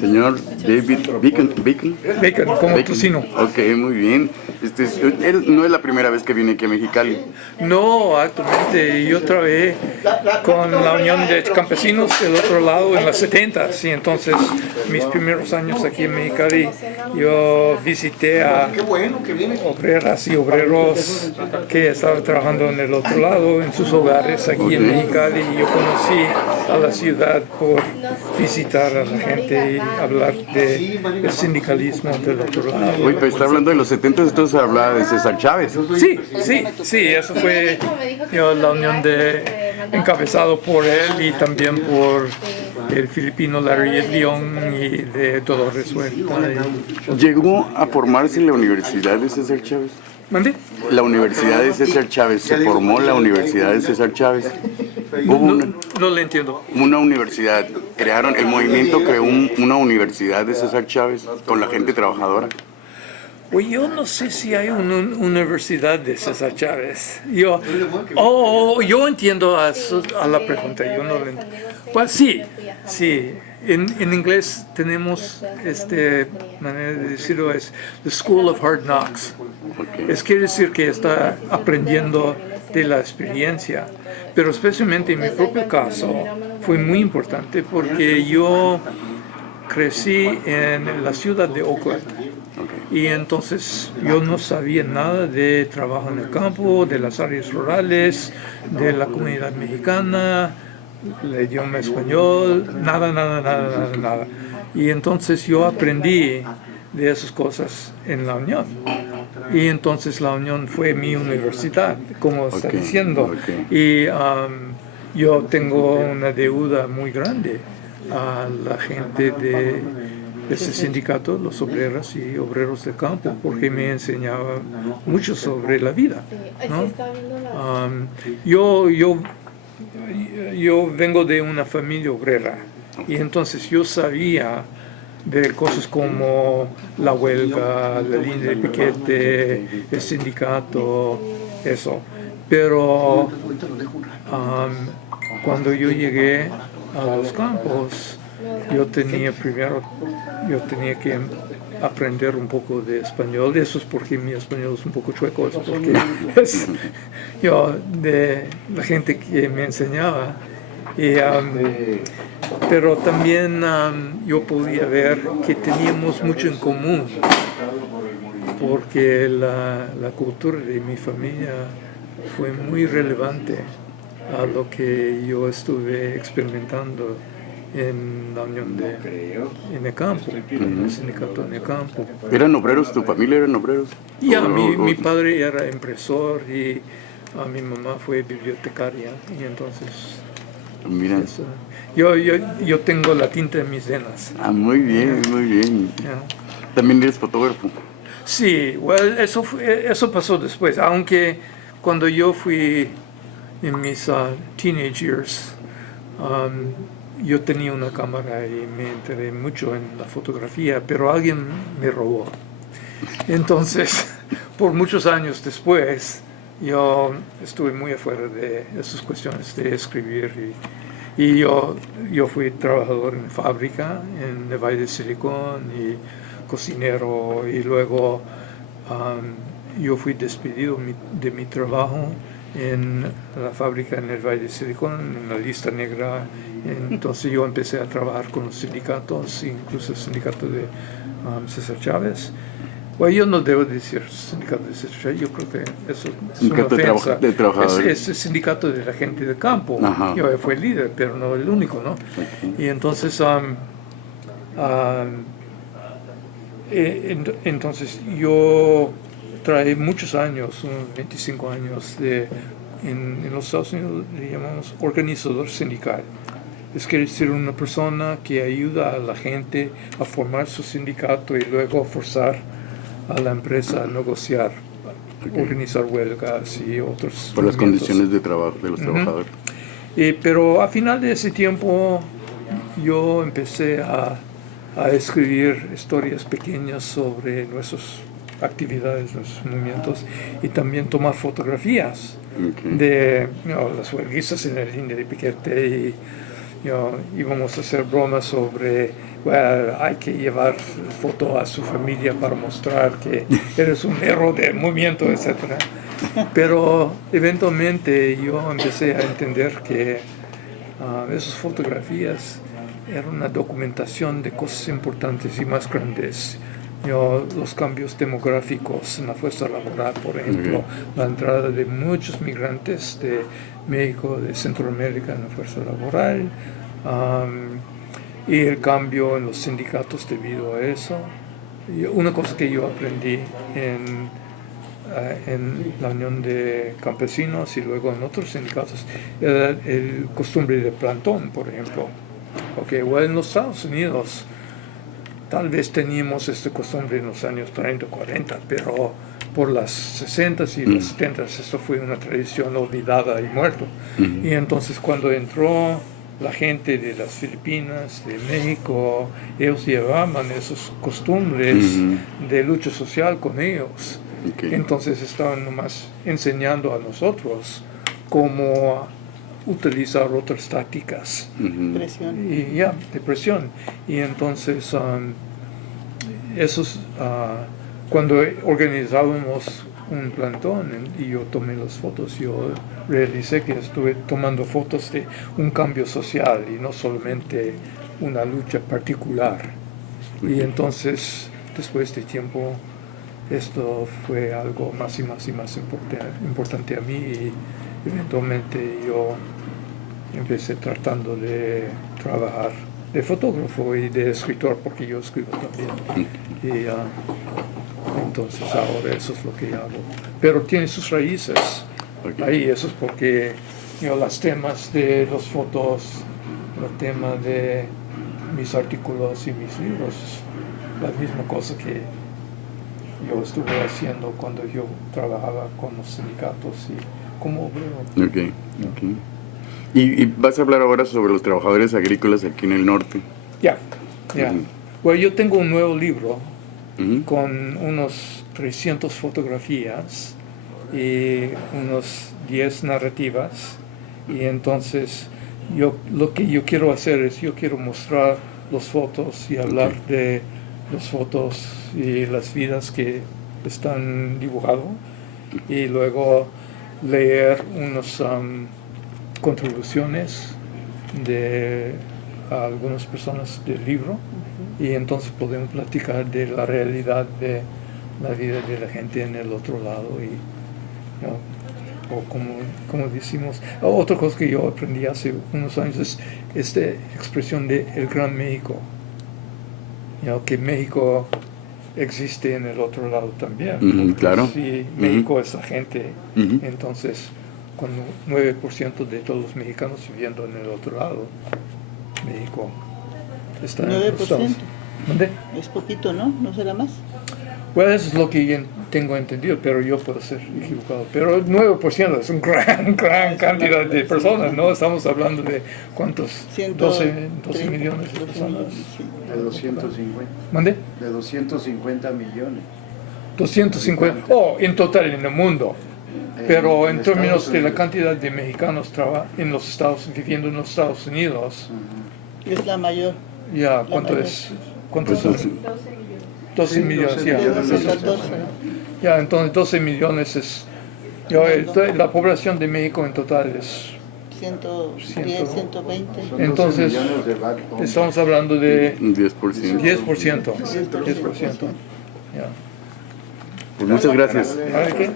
Señor David Bacon. Bacon, como tocino. Ok, muy bien. No es la primera vez que viene aquí a Mexicali. No, actualmente yo trabajé con la Unión de Campesinos del otro lado en los 70s y entonces mis primeros años aquí en Mexicali yo visité a obreras y obreros que estaban trabajando en el otro lado, en sus hogares aquí en Mexicali, y yo conocí a la ciudad por visitar a la gente y hablar del sindicalismo del otro lado. Oye, pero está hablando de los 70, entonces hablaba de César Chávez. Sí, eso fue la unión encabezado por él y también por el filipino Larry León y de Dolores Huerta. ¿Llegó a formarse la Universidad de César Chávez? ¿Mande? La Universidad de César Chávez, ¿se formó la Universidad de César Chávez? No le entiendo. Una universidad, el movimiento creó una universidad de César Chávez con la gente trabajadora. Pues yo no sé si hay una universidad de César Chávez. Yo entiendo a la pregunta. Yo no le entiendo. Pues sí. En inglés tenemos manera de decirlo, es the School of Hard Knocks. Quiere decir que está aprendiendo de la experiencia. Pero especialmente en mi propio caso fue muy importante porque yo crecí en la ciudad de Oakland. Y entonces yo no sabía nada de trabajo en el campo, de las áreas rurales, de la comunidad mexicana, el idioma español, nada. Y entonces yo aprendí de esas cosas en la Unión. Y entonces la Unión fue mi universidad, como está diciendo. Y yo tengo una deuda muy grande a la gente de ese sindicato, los obreros y obreros de campo, porque me enseñaba mucho sobre la vida, ¿no? Yo vengo de una familia obrera y entonces yo sabía de cosas como la huelga, la línea de piquete, el sindicato, eso. Pero cuando yo llegué a los campos, yo tenía que aprender un poco de español. Eso es porque mi español es un poco chueco, es porque es de la gente que me enseñaba. Pero también yo podía ver que teníamos mucho en común, porque la cultura de mi familia fue muy relevante a lo que yo estuve experimentando en la unión en el campo, en el sindicato en el campo. ¿Eran obreros? ¿Tu familia eran obreros? Mi padre era impresor y mi mamá fue bibliotecaria y entonces... Mira. Yo tengo la tinta en mis venas. Muy bien. ¿También eres fotógrafo? Sí, eso pasó después, aunque cuando yo fui en mis teenage years, yo tenía una cámara y me enteré mucho en la fotografía, pero alguien me robó. Entonces, por muchos años después, yo estuve muy afuera de esas cuestiones de escribir y yo fui trabajador en fábrica en el Valle de Silicon y cocinero, y luego yo fui despedido de mi trabajo en la fábrica en el Valle de Silicon, en la lista negra. Entonces yo empecé a trabajar con los sindicatos, incluso el sindicato de César Chávez. Bueno, yo no debo decir sindicato de César Chávez, yo creo que eso es una ofensa. Es el sindicato de la gente del campo. Yo fui el líder, pero no el único, ¿no? Y entonces, entonces yo traje muchos años, unos 25 años, en los Estados Unidos le llamamos organizador sindical. Quiere decir una persona que ayuda a la gente a formar su sindicato y luego forzar a la empresa a negociar, organizar huelgas y otros por las condiciones de trabajo de los trabajadores. Pero a final de ese tiempo yo empecé a escribir historias pequeñas sobre nuestras actividades, nuestros movimientos, y también tomar fotografías de las huelguistas en la línea de piquete, y íbamos a hacer bromas sobre Bueno, hay que llevar foto a su familia para mostrar que eres un héroe del movimiento, etc. Pero eventualmente yo empecé a entender que esas fotografías eran una documentación de cosas importantes y más grandes. Los cambios demográficos en la fuerza laboral, por ejemplo, la entrada de muchos migrantes de México, de Centroamérica en la fuerza laboral, y el cambio en los sindicatos debido a eso. Y una cosa que yo aprendí en la Unión de Campesinos y luego en otros sindicatos era el costumbre de plantón, por ejemplo. Bueno, en los Estados Unidos tal vez teníamos esta costumbre en los años 30, 40, pero por las 60s y las 70s esto fue una tradición olvidada y muerto. Y entonces cuando entró la gente de las Filipinas, de México, ellos llevaban esas costumbres de lucha social con ellos. Entonces estaban nomás enseñando a nosotros cómo utilizar otras tácticas. Presión. De presión. Y entonces, cuando organizábamos un plantón y yo tomé las fotos, yo realicé que estuve tomando fotos de un cambio social y no solamente una lucha particular. Y entonces, después de tiempo, esto fue algo más y más y más importante a mí y eventualmente yo empecé tratando de trabajar de fotógrafo y de escritor porque yo escribo también. Y entonces ahora eso es lo que hago. Pero tiene sus raíces. Ahí eso es porque los temas de las fotos, los temas de mis artículos y mis libros, la misma cosa que yo estuve haciendo cuando yo trabajaba con los sindicatos y como obrero. Y vas a hablar ahora sobre los trabajadores agrícolas aquí en el norte. Bueno, yo tengo un nuevo libro con unos 300 fotografías y unos 10 narrativas. Y entonces lo que yo quiero hacer es, yo quiero mostrar las fotos y hablar de las fotos y las vidas que están dibujadas. Y luego leer unas contribuciones de algunas personas del libro. Y entonces podemos platicar de la realidad de la vida de la gente en el otro lado o como decimos. Otra cosa que yo aprendí hace unos años es esta expresión de el Gran México, que México existe en el otro lado también. Claro. Si México es la gente, entonces con 9% de todos los mexicanos viviendo en el otro lado, México está en los Estados. ¿Dónde? Es poquito, ¿no? ¿No será más? Bueno, eso es lo que tengo entendido, pero yo puedo ser equivocado. Pero el 9% es una gran cantidad de personas, ¿no? Estamos hablando de ¿cuántos? 12 millones de personas. De 250. ¿Mande? De 250 millones. 250. En total en el mundo. Pero en términos de la cantidad de mexicanos viviendo en los Estados Unidos. Es la mayor. ¿Cuánto es? ¿Cuántos son? 12 millones, entonces 12 millones es... la población de México en total es... 110, 120. Entonces, estamos hablando de... 10%. 10%. Pues muchas gracias. ¿Sabe qué?